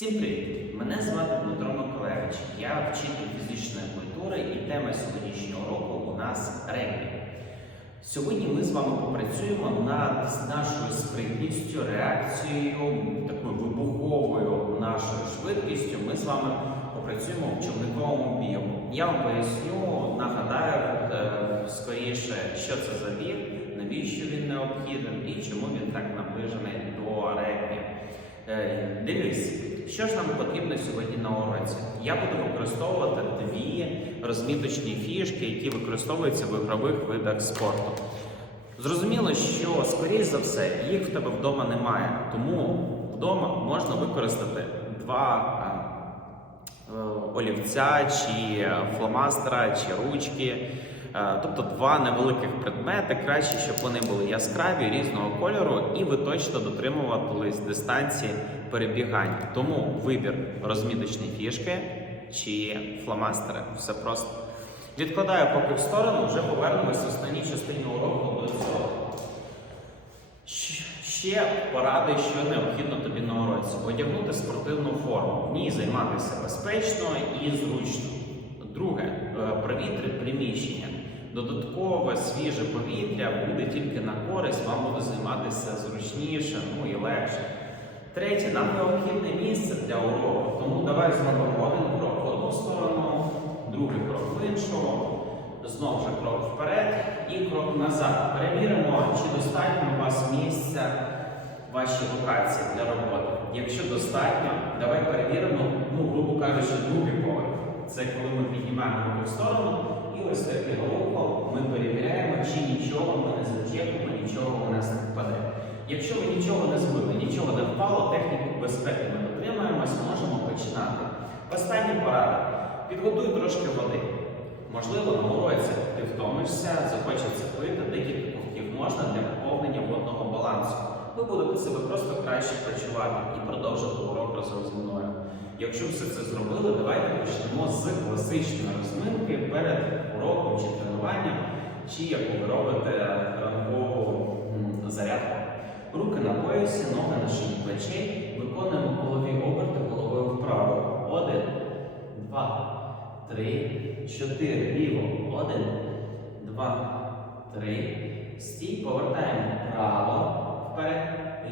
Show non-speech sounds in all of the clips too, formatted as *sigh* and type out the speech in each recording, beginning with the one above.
Всім привіт! Мене звати Дмитро Миколаївич. Я вчитель фізичної культури і тема сьогоднішнього року у нас регбі. Сьогодні ми з вами попрацюємо над нашою спритністю, реакцією, такою вибуховою нашою швидкістю. Ми з вами попрацюємо в човниковому бігу. Я вам поясню, нагадаю е, скоріше, що це за біг, навіщо він необхідний і чому він так наближений до регбі. Е, Дивись, що ж нам потрібно сьогодні на уроці? Я буду використовувати дві розміточні фішки, які використовуються в ігрових видах спорту. Зрозуміло, що, скоріш за все, їх в тебе вдома немає, тому вдома можна використати два е, е, олівця, чи фломастера, чи ручки. Е, Тобто два невеликих предмети, краще, щоб вони були яскраві, різного кольору, і ви точно дотримувались дистанції перебігань. Тому вибір розміточні фішки чи фломастери. Все просто. Відкладаю поки в сторону, вже повернемось в основній частині уроку до цього. Ще поради, що необхідно тобі на уроці. Одягнути спортивну форму, в ній займатися безпечно і зручно. Друге, е, провітрити приміщення. Додаткове свіже повітря буде тільки на користь, вам буде займатися зручніше, ну і легше. Третє, нам необхідне місце для уроку, тому давай зробимо один крок в одну сторону, другий крок в іншу, знову ж крок вперед і крок назад. Перевіримо, чи достатньо у вас місця в вашій локації для роботи. Якщо достатньо, давай перевіримо, ну, грубо кажучи, другий поверх. Це коли ми піднімаємо руку в сторону і ось таким рухом ми чи нічого ми не зачепимо, нічого у нас не впаде. Якщо ви нічого не збили, нічого не впало, техніку безпеки ми дотримуємось, можемо починати. Остання порада. Підготуй трошки води. Можливо, на уроці ти втомишся, захочеться пити, декілька ковтків можна для поповнення водного балансу. Ви будете себе просто краще почувати і продовжити урок разом зі мною. Якщо все це зробили, давайте почнемо з класичної розминки перед уроком чи тренуванням, чи як ви робите ранкову зарядку. Руки на поясі, ноги на шиї плечей, виконуємо голові оберти головою вправо. Один, два, три, чотири. Ліво. Один, два, три. Стій. Повертаємо право вперед,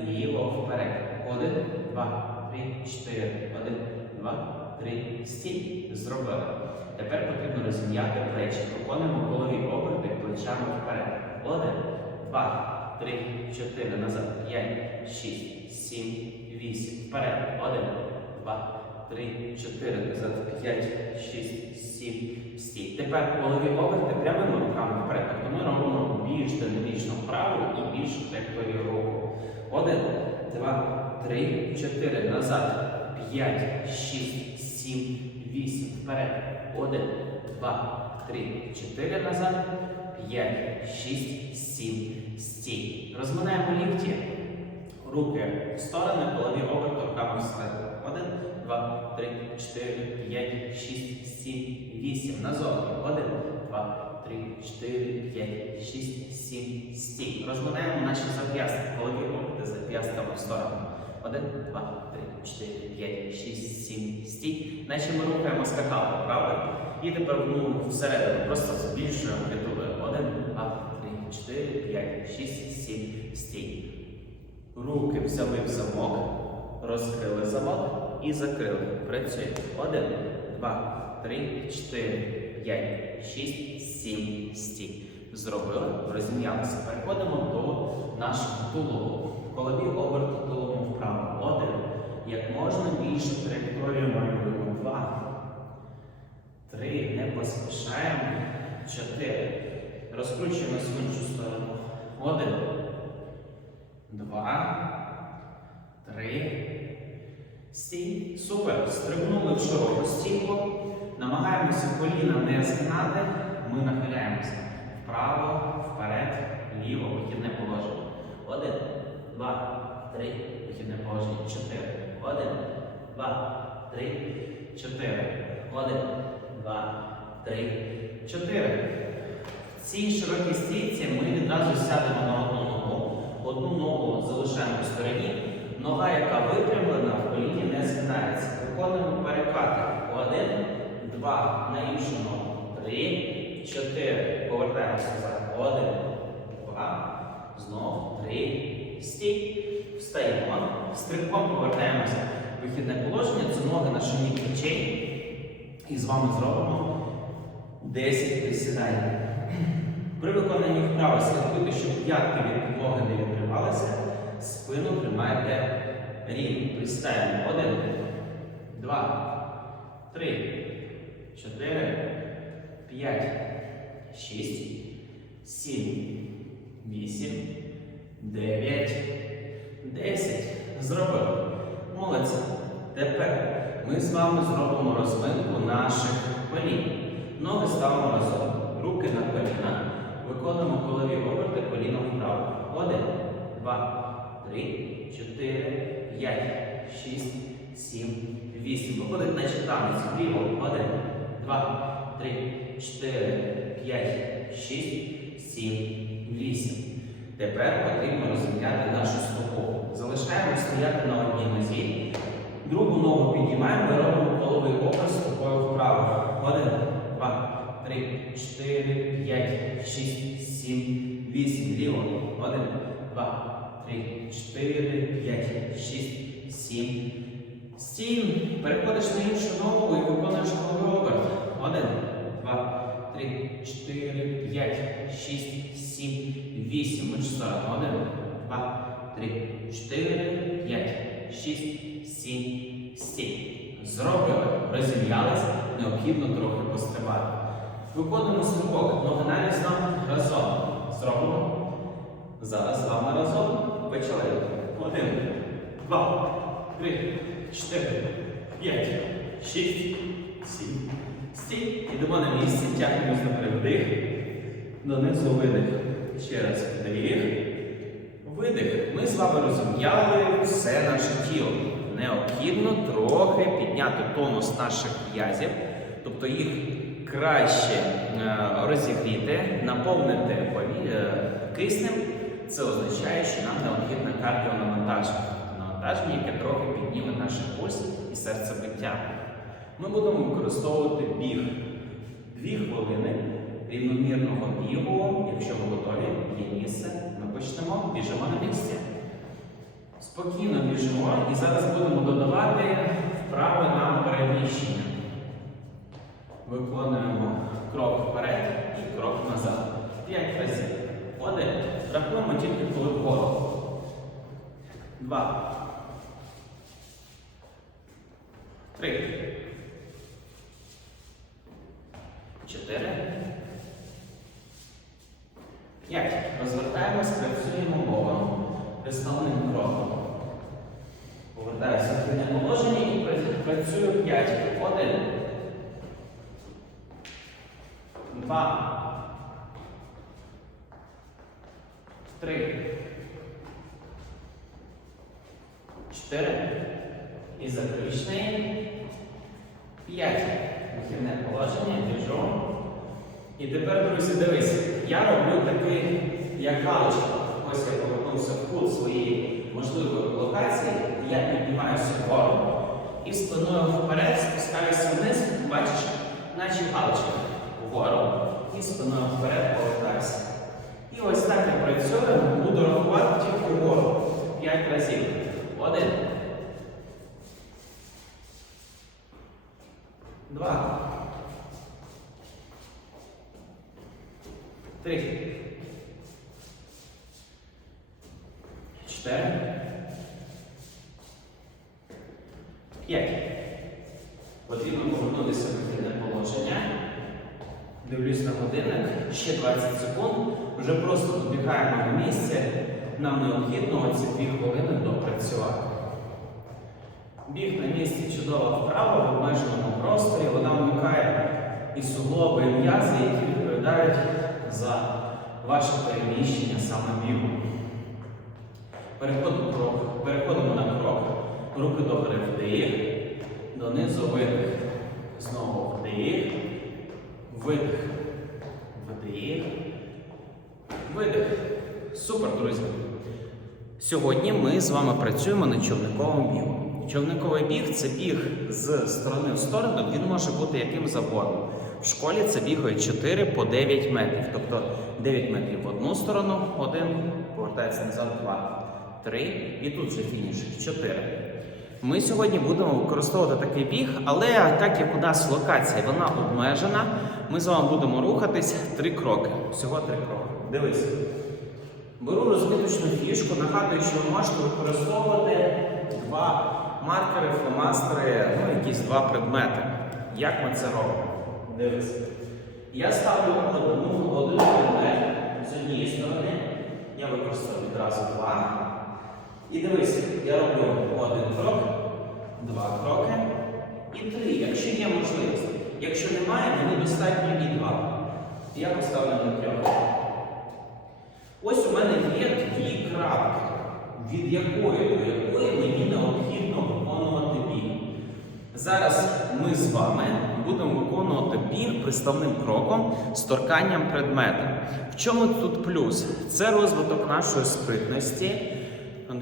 ліво вперед. Один, два, три, чотири. Один, два, три. Стій. Зробили. Тепер потрібно розім'яти плечі. Виконуємо голові оберти плечами вперед. Один, два, три, чотири. Назад. П'ять, шість, сім, вісім. Вперед. Один, два, три, чотири. Назад. П'ять, шість, сім. Стій. Тепер голові оберти прямими руками вперед. Тобто ми робимо більш динамічно вправо і більшу траєкторію руху. Один, два, три, чотири. Назад. П'ять, шість, сім, вісім. Вперед. Один, два, три, чотири. Назад. П'ять, шість, сім. Стій. Розминаємо лікті. Руки в сторони, голові оберти руками всередину. Один, два, три, чотири, п'ять, шість, сім, вісім. Назовні. Один, два, три, чотири, п'ять, шість, сім, стій. Розминаємо наші зап'ястки. Голові оберти зап'ястками в сторону. Один, два, три, чотири, п'ять, шість, сім, стій. Наче ми рухаємо скакалку, правда? І тепер ну, всередину просто збільшуємо амплітудою. Один, два, три, чотири, п'ять, шість, сім, стій. Руки взяли в замок, розкрили замок і закрили. Працюємо. Один, два, три, чотири, п'ять, шість, сім, стій. Зробили, розім'ялися. Переходимо до нашого тулову. В голові оберту туловом вправо. Один. Як можна більше траєкторію малюємо. Два. Три. Не поспішаємо. Чотири. Розкручуємось в іншу сторону. Один. Два. Три. Стій. Супер. Стрибнули в широку стійку. Намагаємося коліна не згинати. Ми нахиляємося. Вправо, вперед, ліво, вихідне положення. Один, два, три, вихідне положення. Чотири. Один, два, три, чотири. Один, два, три, чотири цій широкій стрічці ми відразу сядемо на одну ногу, одну ногу залишаємо в стороні, нога, яка випрямлена, в коліні не згинається. Виходимо перекати. Один, два, на іншу ногу. Три, чотири. Повертаємося назад. Один, два. Знову три. Стій. Встаємо. Стрибком повертаємося в вихідне положення. Це ноги на шині плечей. І з вами зробимо 10 присідань. При виконанні вправи слідкуйте, щоб п'ятки від підлоги не відривалися. Спину тримайте рівно. Присідаємо. Один, два, три, чотири, п'ять, шість, сім, вісім, дев'ять, десять. Зробили. Молодці. Тепер ми з вами зробимо розминку наших колін. Ноги ставимо разом. Руки на коліна. Виконуємо колові оберти коліном вправо. Один, два, три, чотири, п'ять, шість, сім, вісім. Виходить на танець. Вліво. Один, два, три, чотири, п'ять, шість, сім, вісім. Тепер потрібно розміняти нашу стопу. Залишаємо стояти на одній нозі. Другу ногу піднімаємо і робимо коловий образ стопою вправо. Один, два, три, чотири, п'ять, шість, сім, вісім. Ліво. Один, два, три, чотири, п'ять, шість, сім. Стій. Переходиш на іншу ногу і виконуєш оберт. Один, два, три, чотири, п'ять, шість, сім, вісім. Ми сторону. Один, два, три, чотири, п'ять, шість, сім, стій. Зробили. Розім'ялися. Необхідно трохи пострибати. Виконуємо стрибок. Ноги навісно разом. Зробимо. Зараз з вами разом. Почали. Один, два, три, чотири, п'ять, шість, сім. Стій. Ідемо на місці. Тягнемось на вдих. Донизу видих. Ще раз вдих. Видих. Ми з вами розім'яли все наше тіло. Необхідно трохи підняти тонус наших м'язів, тобто їх краще е, розігріти, наповнити е, киснем. Це означає, що нам необхідне кардіонавантаження. Навантаження, яке трохи підніме наш пульс і серцебиття. Ми будемо використовувати біг. Дві хвилини рівномірного бігу. Якщо ви готові, є місце, ми почнемо, біжимо на місці. Спокійно біжимо і зараз будемо додавати вправи на переміщення. Виконуємо крок вперед і крок назад. П'ять разів. Один. Рахуємо тільки коли вгору. Два. Три. Чотири. П'ять. Розвертаємось, працюємо боком. Основним кроком. Повертаюся в змінне положення і пра- працюю 5. Один. Два. Три. Чотири. І заключний. П'ять. Вихідне положення. Біжу. І тепер, друзі, дивись, я роблю такий, як галочка. Ось я повернувся в кут своєї можливої локації, я піднімаюся вгору і спиною вперед спускаюся вниз, бачиш, наче галочка вгору. І спиною вперед повертаюся. І ось так я працюю, буду рахувати тільки вгору. П'ять разів. Один. Два. Три. Чотири. П'ять. Потрібно повернутися в вихідне положення. Дивлюсь на годинник. Ще 20 секунд. Вже просто добігаємо на місце. Нам необхідно оці дві хвилини допрацювати. Біг на місці чудова вправа в обмеженому просторі. Вона вмикає і суглоби, і м'язи, які відповідають за ваше переміщення саме бігом. Переходимо, крок, переходимо на крок. Руки догори вдих, донизу видих. Знову вдих, видих, вдих, видих. Супер, друзі. Сьогодні ми з вами працюємо на човниковому бігу. Човниковий біг це біг з сторони в сторону, він може бути яким завгодно. В школі це бігає 4 по 9 метрів. Тобто 9 метрів в одну сторону, один, повертається назад, два, три, і тут вже фініш 4. Ми сьогодні будемо використовувати такий біг, але так як у нас локація вона обмежена, ми з вами будемо рухатись три кроки. Всього три кроки. Дивись. Беру розміточну фішку, нагадую, що ви можете використовувати два маркери, фломастери, ну якісь два предмети. Як ми це робимо? Дивись. Я ставлю одну, один предмет з однієї сторони, я використовую відразу два. І дивись, я роблю один крок, два кроки і три, якщо є можливість. Якщо немає, мені достатньо і два. Я поставлю на трьох. Ось у мене є дві крапки, від якої до якої мені необхідно виконувати біг. Зараз ми з вами будемо виконувати біг приставним кроком з торканням предмета. В чому тут плюс? Це розвиток нашої спритності.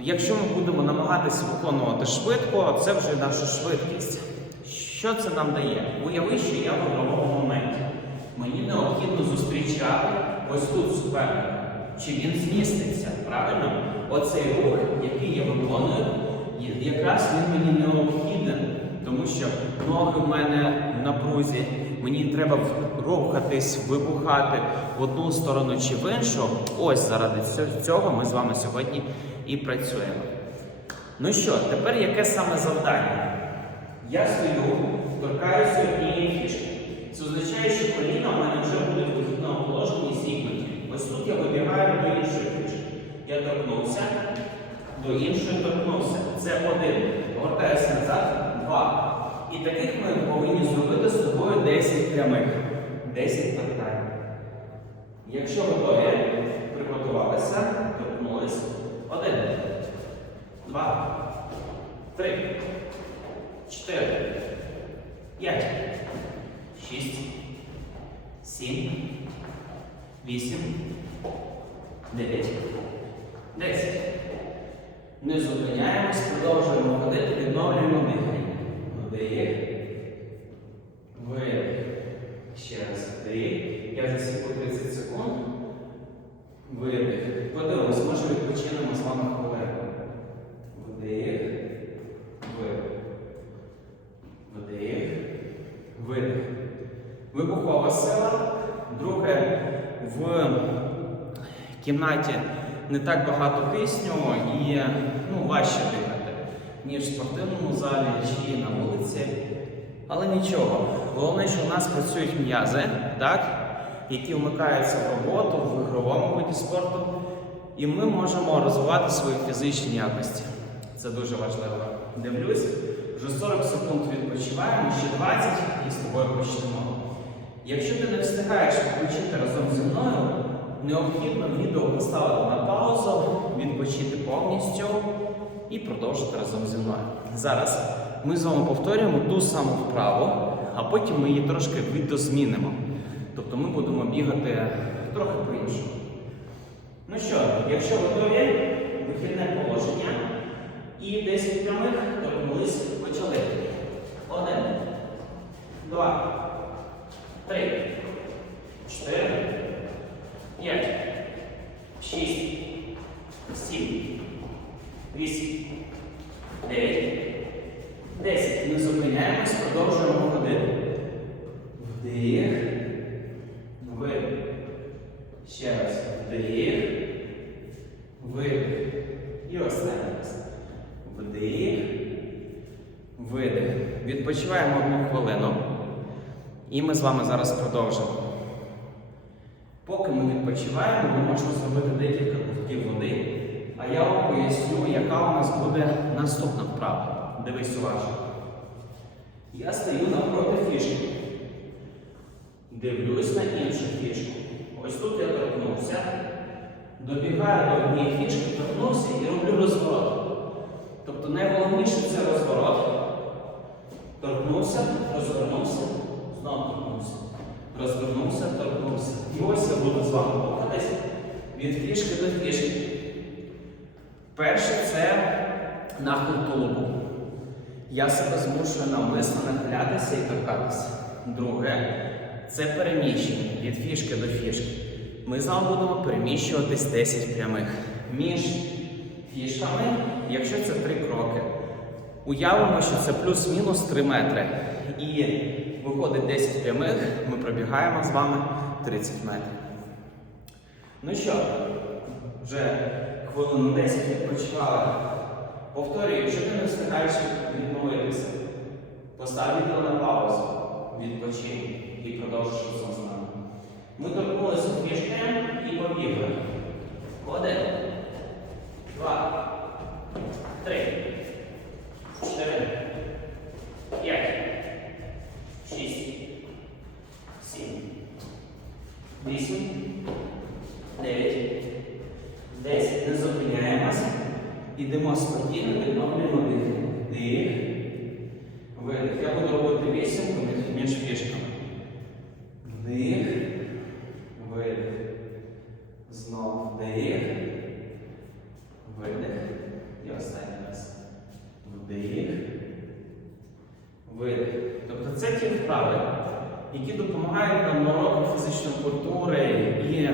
Якщо ми будемо намагатися виконувати швидко, це вже наша швидкість. Що це нам дає? Уяви, що я в ігровому моменті. Мені необхідно зустрічати ось тут суперника. Чи він зміститься? Правильно? Оцей рух, який я виконую, якраз він мені необхіден, тому що ноги в мене на прузі, мені треба рухатись, вибухати в одну сторону чи в іншу. Ось заради цього ми з вами сьогодні і працюємо. Ну що, тепер яке саме завдання? Я стою, торкаюся однієї фішки. Це означає, що коліна в мене вже будуть в вихідному положенні зігнуті. Ось тут я вибігаю до іншої фішки. Я торкнувся, до іншої торкнувся. Це один. Повертаюся назад, два. І таких ми повинні зробити з тобою 10 прямих. 10 торкань. Якщо готові, приготувалися, торкнулись. Один, два, три, чотири, п'ять, шість, сім, вісім, дев'ять, десять. Не зупиняємось, продовжуємо ходити, відновлюємо дихання. Вдих. Видих. Ще раз вдих. Я засіку 30 секунд. Видих. Подивимось, може відпочинемо з вами хвилину. Вдих. Видих. Вдих. Видих. Вибухова сила. Друге, в кімнаті не так багато кисню і ну, важче дихати, ніж в спортивному залі чи на вулиці. Але нічого. Головне, що у нас працюють м'язи, так, які вмикаються в роботу в ігровому виді спорту, і ми можемо розвивати свої фізичні якості. Це дуже важливо. Дивлюсь, вже 40 секунд відпочиваємо, ще 20 і з тобою почнемо. Якщо ти не встигаєш відпочити разом зі мною, необхідно відео поставити на паузу, відпочити повністю і продовжити разом зі мною. Зараз ми з вами повторюємо ту саму вправу, а потім ми її трошки відозмінимо. Тобто ми будемо бігати трохи по-іншому. Ну що, якщо готові, вихідне положення і 10 прямих торкнулись, почали. Один, два, три, чотири, п'ять, шість, сім, вісім, дев'ять, десять. Ми зупиняємось, продовжуємо ходити. Вдих, видих. Ще раз. Вдих, видих. І останній раз. Вдих, видих. Відпочиваємо одну хвилину. І ми з вами зараз продовжимо. Поки ми відпочиваємо, ми можемо зробити декілька ковтків води. А я вам поясню, яка у нас буде наступна вправа. Дивись уважно. Я стою навпроти фішки. Дивлюсь на іншу фішку. Ось тут я торкнувся. Добігаю до однієї фішки, торкнувся і роблю розворот. Тобто найголовніше це розворот. Торкнувся, розвернувся, знову торкнувся. Розвернувся, торкнувся. І ось я буду з вами рухатись від фішки до фішки. Перше це нахил тулубу. Я себе змушую навмисно нахилятися і торкатися. Друге це переміщення від фішки до фішки. Ми з вами будемо переміщуватись 10 прямих між фішками, якщо це 3 кроки. Уявимо, що це плюс-мінус 3 метри. І виходить 10 прямих, ми пробігаємо з вами 30 метрів. Ну що, вже хвилину 10 відпочивали. Повторюю, якщо ти не встигаєш відновитися, постав відео на паузу, відпочинь і продовжуй разом з нами. Ми торкнулися фішки і побігли. Один, два, три, чотири, п'ять, шість, сім, вісім, дев'ять, десять. Не зупиняємось. Ідемо спокійно, відновлюємо дих. Дих. Видих. Я буду робити вісімку між- між фішками. Вдих. Видих. Знов вдих. Видих. І останній раз. Вдих. Видих. Тобто це ті вправи, які допомагають нам на уроках фізичної культури і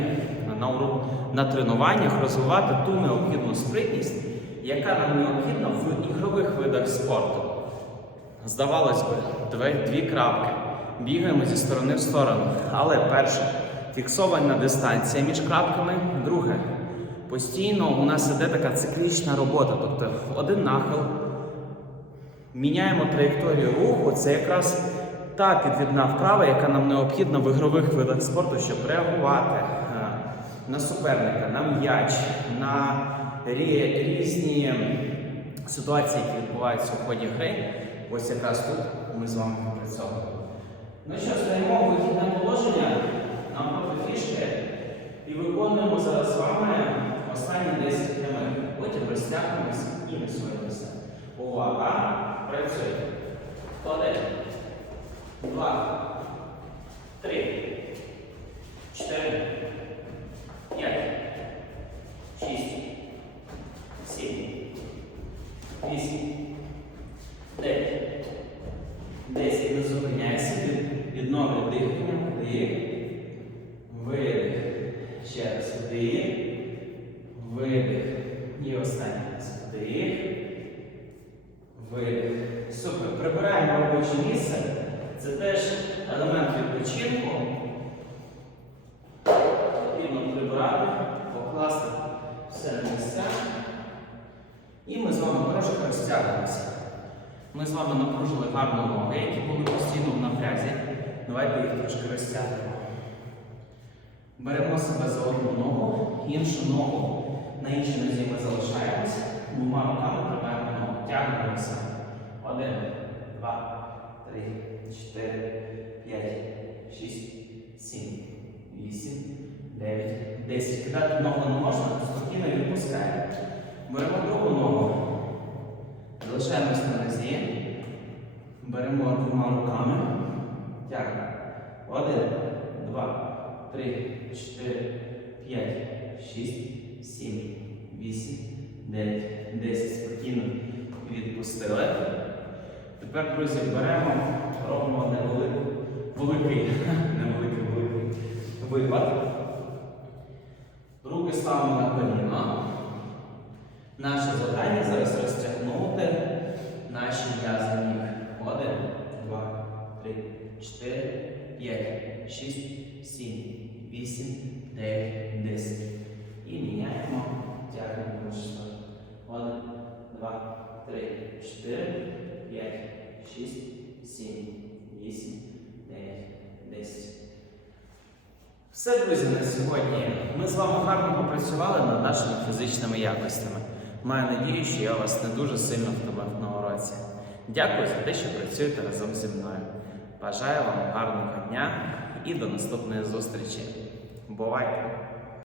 на, урок, на тренуваннях розвивати ту необхідну спритність, яка нам необхідна в ігрових видах спорту. Здавалось би, дві крапки. Бігаємо зі сторони в сторону. Але перше фіксована дистанція між крапками. Друге, постійно у нас іде така циклічна робота. Тобто один нахил, міняємо траєкторію руху. Це якраз та підвідна вправа, яка нам необхідна в ігрових видах спорту, щоб реагувати е, на суперника, на м'яч, на різні ситуації, які відбуваються у ході гри. Ось якраз тут ми з вами попрацьовуємо. Ну що, стаємо вихідне положення навпроти фішки і виконуємо зараз з вами останні 10 прямих. Потім розтягнемось і не своїмося. Увага! Працюємо. Один, два, три, чотири, п'ять, шість, сім, вісім, дев'ять, десять. Не зупиняйся. Від- Відновлюй дихання. Вдих. Видих. Ще раз. Вдих. Видих. І останній раз. Вдих. Видих. Супер. Прибираємо робоче місце. Це теж елемент відпочинку. Потрібно прибирати, покласти все на місця. І ми з вами трошки розтягнемося. Ми з вами напружили гарно ноги, які були постійно в напрязі. Давайте їх трошки розтягнемо. Беремо себе за одну ногу, іншу ногу на іншій нозі ми залишаємося. Двома руками тримаємо ногу. Тягнемося. Один, два, три, чотири, п'ять, шість, сім, вісім, дев'ять, десять. Кидати ногу не можна, спокійно відпускаємо. Беремо другу ногу. Залишаємось на нозі. Беремо двома руками. Тягнемо. Один, два, три, чотири, п'ять, шість, сім, вісім, дев'ять, десять. Спокійно відпустили. Тепер, друзі, беремо, робимо невеликий, великий, *laughs* невеликий, великий випад. Руки ставимо на коліно. Наше завдання зараз розтягнути наші м'язи ніг. 4, 5, 6, 7, 8, 9, 10. І міняємо тягнемо число. 1, 2, 3, 4, 5, 6, 7, 8, 9, 10. Все, друзі, на сьогодні. Ми з вами гарно попрацювали над нашими фізичними якостями. Маю надію, що я вас не дуже сильно втомив на уроці. Дякую за те, що працюєте разом зі мною. Бажаю вам гарного дня і до наступної зустрічі. Бувайте!